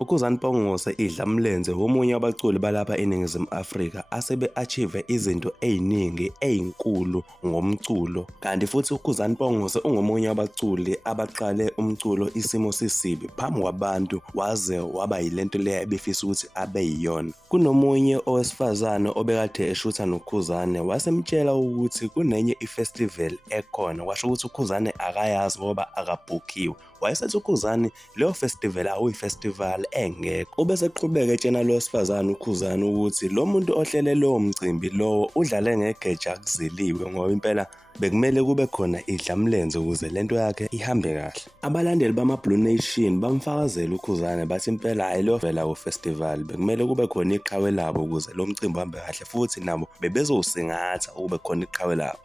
uKhuzani Mpongose Idlamlenze omunye wabaculi balapha eNingizimu Afrika asebe-achieve izinto ey'ningi ey'nkulu ngomculo. Kanti futhi uKhuzani Mpongose ungomunye wabaculi abaqale umculo Isimo Sisibi phambi kwabantu waze waba yilento le ebefisa ukuthi abe yiyona. Kunomunye owesifazane obekade eshutha noKhuzani wasemtshela ukuthi kunenye ifestival ekhona, washo ukuthi uKhuzani akayazi ngoba akabhukhiwe. Wayesethi uKhuzani leyo festival awuyifestival engekho. Ubese eqhubeka etshena lo wesifazane uKhuzani ukuthi lo muntu ohlele lowo mcimbi lowo udlale ngegeja kuziliwe ngoba impela bekumele kube khona idlamlenze ukuze lento yakhe ihambe kahle. Abalandeli bama-Blue Nation bamfakazela uKhuzani bathi impela ayilo vela ku-festival bekumele kube khona iqhawe labo ukuze lo mcimbi uhambe kahle futhi nabo bebezowusingatha ukube khona iqhawe labo.